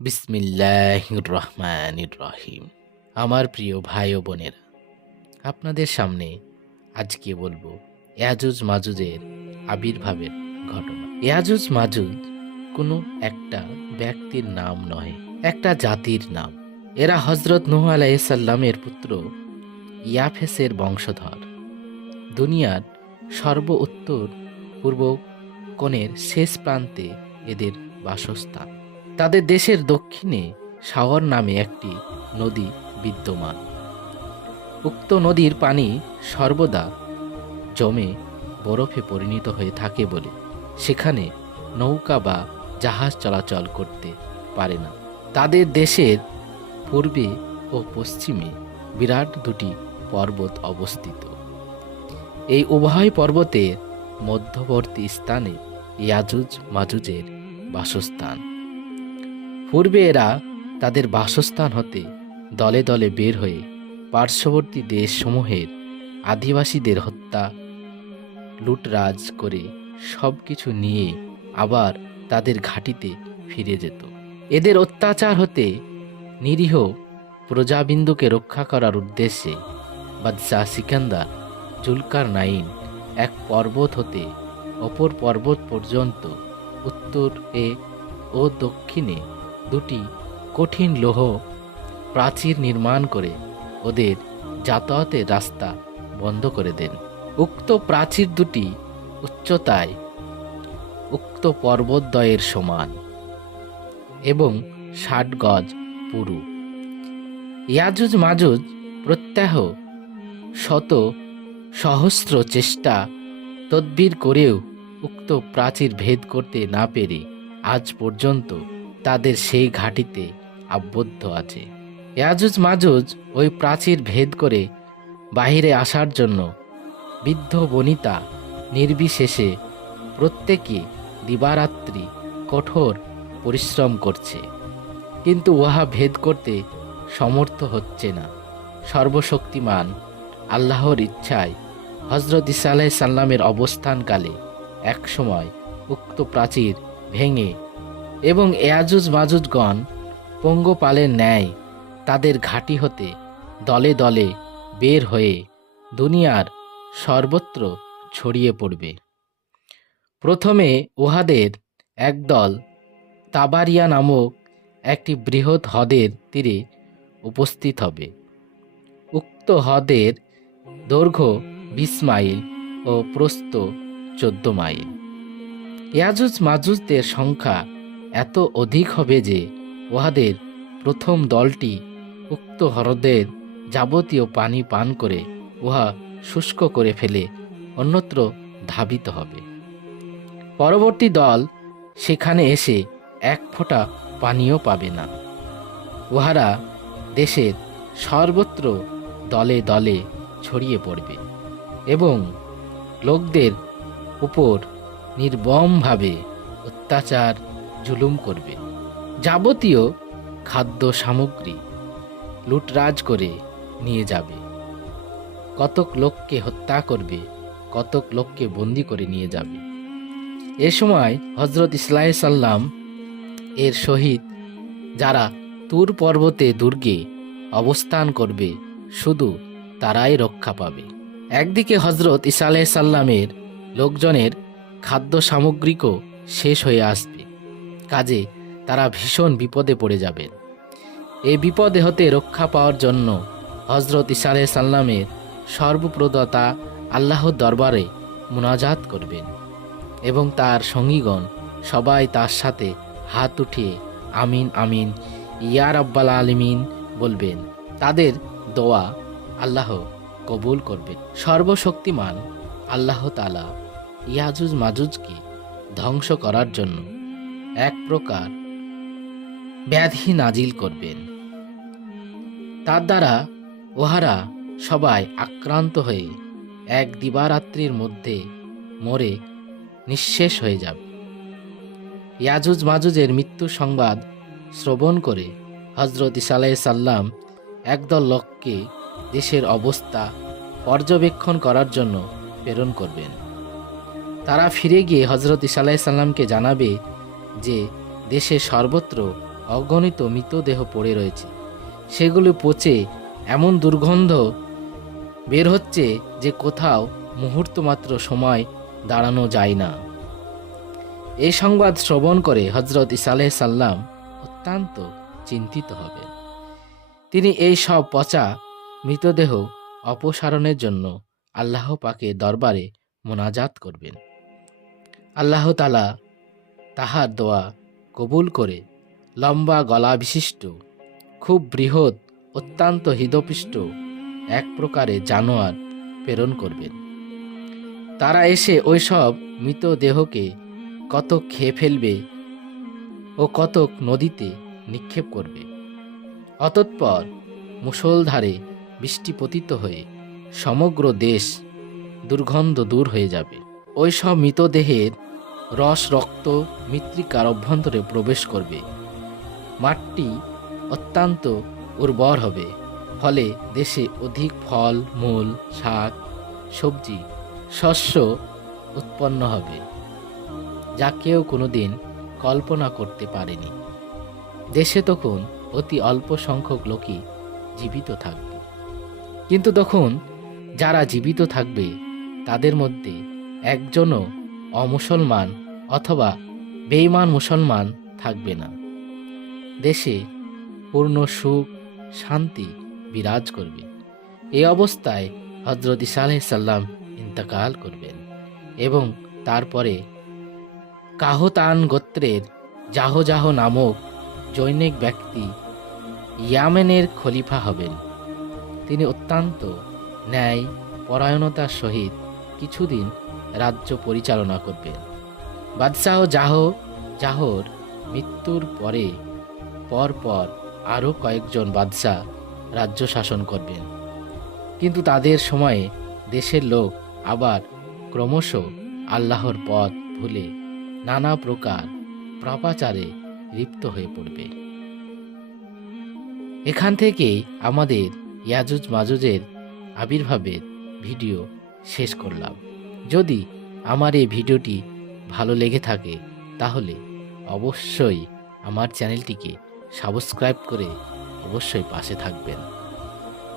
বিসমিল্লাহির রহমানির রহিম। আমার প্রিয় ভাই ও বোনেরা, আপনাদের সামনে আজকে বলবো ইয়াজুজ মাজুজের আবির্ভাবের ঘটনা। ইয়াজুজ মাজুজ কোনো একটা ব্যক্তির নাম নয়, একটা জাতির নাম। এরা হজরত নূহ আলাইহিস সালামের পুত্র ইয়াফেসের বংশধর। দুনিয়ার সর্ব উত্তর পূর্ব কোণের শেষ প্রান্তে এদের বাসস্থান। তাদের দেশের দক্ষিণে সাগর নামে একটি নদী বিদ্যমান। উক্ত নদীর পানি সর্বদা জমে বরফে পরিণত হয়ে থাকে বলে সেখানে নৌকা বা জাহাজ চলাচল করতে পারে না। তাদের দেশের পূর্বে ও পশ্চিমে বিরাট দুটি পর্বত অবস্থিত। এই উভয় পর্বতের মধ্যবর্তী স্থানে ইয়াজুজ মাজুজের বাসস্থান। পূর্বে এরা তাদের বাসস্থান হতে দলে দলে বের হয়ে পার্শ্ববর্তী দেশসমূহের আদিবাসীদের হত্যা লুটরাজ করে সব কিছু নিয়ে আবার তাদের ঘাঁটিতে ফিরে যেত। এদের অত্যাচার হতে নিরীহ প্রজাবিন্দুকে রক্ষা করার উদ্দেশ্যে বাদশাহ সিকান্দার জুলকার নাইন এক পর্বত হতে অপর পর্বত পর্যন্ত উত্তরে ও দক্ষিণে দুটি কঠিন লৌহ প্রাচীর নির্মাণ করে ওদের যাতায়াতের রাস্তা বন্ধ করে দেন। উক্ত প্রাচীর দুটি উচ্চতায় উক্ত পর্বতদ্বয়ের সমান এবং ৬০ গজ পুরু। ইয়াজুজ মাজুজ প্রত্যহ শত সহস্র চেষ্টা তদবির করেও উক্ত প্রাচীর ভেদ করতে না পেরে আজ পর্যন্ত তাদের সেই ঘাঁটিতে আবদ্ধ আছে। ইয়াজুজ মাজুজ ওই প্রাচীর ভেদ করে বাহিরে আসার জন্য বৃদ্ধ বনিতা নির্বিশেষে প্রত্যেকে দিবারাত্রি কঠোর পরিশ্রম করছে, কিন্তু উহা ভেদ করতে সমর্থ হচ্ছে না। সর্বশক্তিমান আল্লাহর ইচ্ছায় হজরত ঈসা আলাইহিস সালামের অবস্থানকালে একসময় উক্ত প্রাচীর ভেঙে এবং ইয়াজুজ মাজুজগণ পঙ্গপালের ন্যায় তাদের ঘাঁটি হতে দলে দলে বের হয়ে দুনিয়ার সর্বত্র ছড়িয়ে পড়বে। প্রথমে উহাদের একদল তাবারিয়া নামক একটি বৃহৎ হ্রদের তীরে উপস্থিত হবে। উক্ত হ্রদের দৈর্ঘ্য ২০ মাইল ও প্রস্থ ১৪ মাইল। ইয়াজুজ মাজুজদের সংখ্যা এত অধিক হবে যে উহাদের প্রথম দলটি উক্ত হ্রদের যাবতীয় পানি পান করে উহা শুষ্ক করে ফেলে অন্যত্র ধাবিত হবে। পরবর্তী দল সেখানে এসে এক ফোঁটা পানিও পাবে না। উহারা দেশের সর্বত্র দলে দলে ছড়িয়ে পড়বে এবং লোকদের উপর নির্মমভাবে অত্যাচার জুলুম করবে। যাবতীয় খাদ্য সামগ্রী লুটরাজ করে নিয়ে যাবে। কতক লোককে হত্যা করবে, কতক লোককে বন্দি করে নিয়ে যাবে। এ সময় হজরত ঈসা আলাইহিস সালাম এর সহিত যারা তুর পর্বতে দুর্গে অবস্থান করবে শুধু তারাই রক্ষা পাবে। একদিকে হজরত ঈসা আলাইহিস সালামের লোকজনের খাদ্য সামগ্রিকও শেষ হয়ে আসবে, কাজে তারা ভীষণ বিপদে পড়ে যাবেন। এই বিপদে হতে রক্ষা পাওয়ার জন্য হজরত ঈসা আলাইহিস সালামের সর্বপ্রদাতা আল্লাহর দরবারে মুনাজাত করবেন এবং তার সঙ্গীগণ সবাই তার সাথে হাত উঠিয়ে আমিন আমিন ইয়া রাব্বাল আলামিন বলবেন। তাদের দোয়া আল্লাহ কবুল করবেন। সর্বশক্তিমান আল্লাহ তাআলা ইয়াজুজ মাজুজকে ধ্বংস করার জন্য এক প্রকার ব্যাধি নাজিল করবেন। তার দ্বারা উহারা সবাই আক্রান্ত হয়ে এক দিবারাত্রির মধ্যে মরে নিঃশেষ হয়ে যাবে। ইয়াজুজ মাজুজের মৃত্যু সংবাদ শ্রবণ করে হজরত ঈসা আলাইহিস সালাম একদল লোককে দেশের অবস্থা পর্যবেক্ষণ করার জন্য প্রেরণ করবেন। তারা ফিরে গিয়ে হজরত ঈসা আলাইহিস সালামকে জানাবে যে দেশে সর্বত্র অগণিত মৃতদেহ পড়ে রয়েছে। সেগুলো পচে এমন দুর্গন্ধ বের হচ্ছে যে কোথাও মুহূর্তমাত্র সময় দাঁড়ানো যায় না। এই সংবাদ শ্রবণ করে হজরত ঈসা আলাইহিস সালাম অত্যন্ত চিন্তিত হবেন। তিনি এই সব পচা মৃতদেহ অপসারণের জন্য আল্লাহ পাকের দরবারে মোনাজাত করবেন। আল্লাহ তাআলা তাহার দোয়া কবুল করে লম্বা গলা বিশিষ্ট, খুব বৃহৎ, অত্যন্ত হৃদপিষ্ট এক প্রকারের জানোয়ার প্রেরণ করবেন। তারা এসে ওই সব মৃতদেহকে কতক খেয়ে ফেলবে ও কতক নদীতে নিক্ষেপ করবে। অতঃপর মুষলধারে বৃষ্টি পতিত হয়ে সমগ্র দেশ দুর্গন্ধ দূর হয়ে যাবে। ওই সব মৃতদেহের রস রক্ত মৃত্তিকার অভ্যন্তরে প্রবেশ করবে। মাটি অত্যন্ত উর্বর হবে, ফলে দেশে অধিক ফল মূল, শাক সবজি, শস্য উৎপন্ন হবে, যা কেউ কোনোদিন কল্পনা করতে পারেনি। দেশে তখন অতি অল্প সংখ্যক লোকই জীবিত থাকবে। কিন্তু তখন যারা জীবিত থাকবে তাদের মধ্যে একজনও অমুসলমান অথবা বেঈমান মুসলমান থাকবে না। দেশে পূর্ণ সুখ শান্তি বিরাজ করবে। এই অবস্থায় হযরত ঈসা আলাইহিস সালাম ইন্তেকাল করবেন এবং তারপরে কাহতান গোত্রের জাহজাহ নামক জৈনিক ব্যক্তি ইয়ামেনের খলিফা হবেন। তিনি অত্যন্ত ন্যায় পরায়ণতার সহিত কিছুদিন রাজ্য পরিচালনা করবেন। বাদশাহ জাহর মৃত্যুর পর আরও কয়েকজন বাদশাহ রাজ্য শাসন করবেন। কিন্তু তাদের সময়ে দেশের লোক আবার ক্রমশ আল্লাহর পথ ভুলে নানা প্রকার পাপাচারে লিপ্ত হয়ে পড়বে। এখান থেকেই আমাদের ইয়াজুজ মাজুজের আবির্ভাবের ভিডিও শেষ করলাম। যদি আমার এই ভিডিওটি ভালো লেগে থাকে তাহলে অবশ্যই আমার চ্যানেলটিকে সাবস্ক্রাইব করে অবশ্যই পাশে থাকবেন।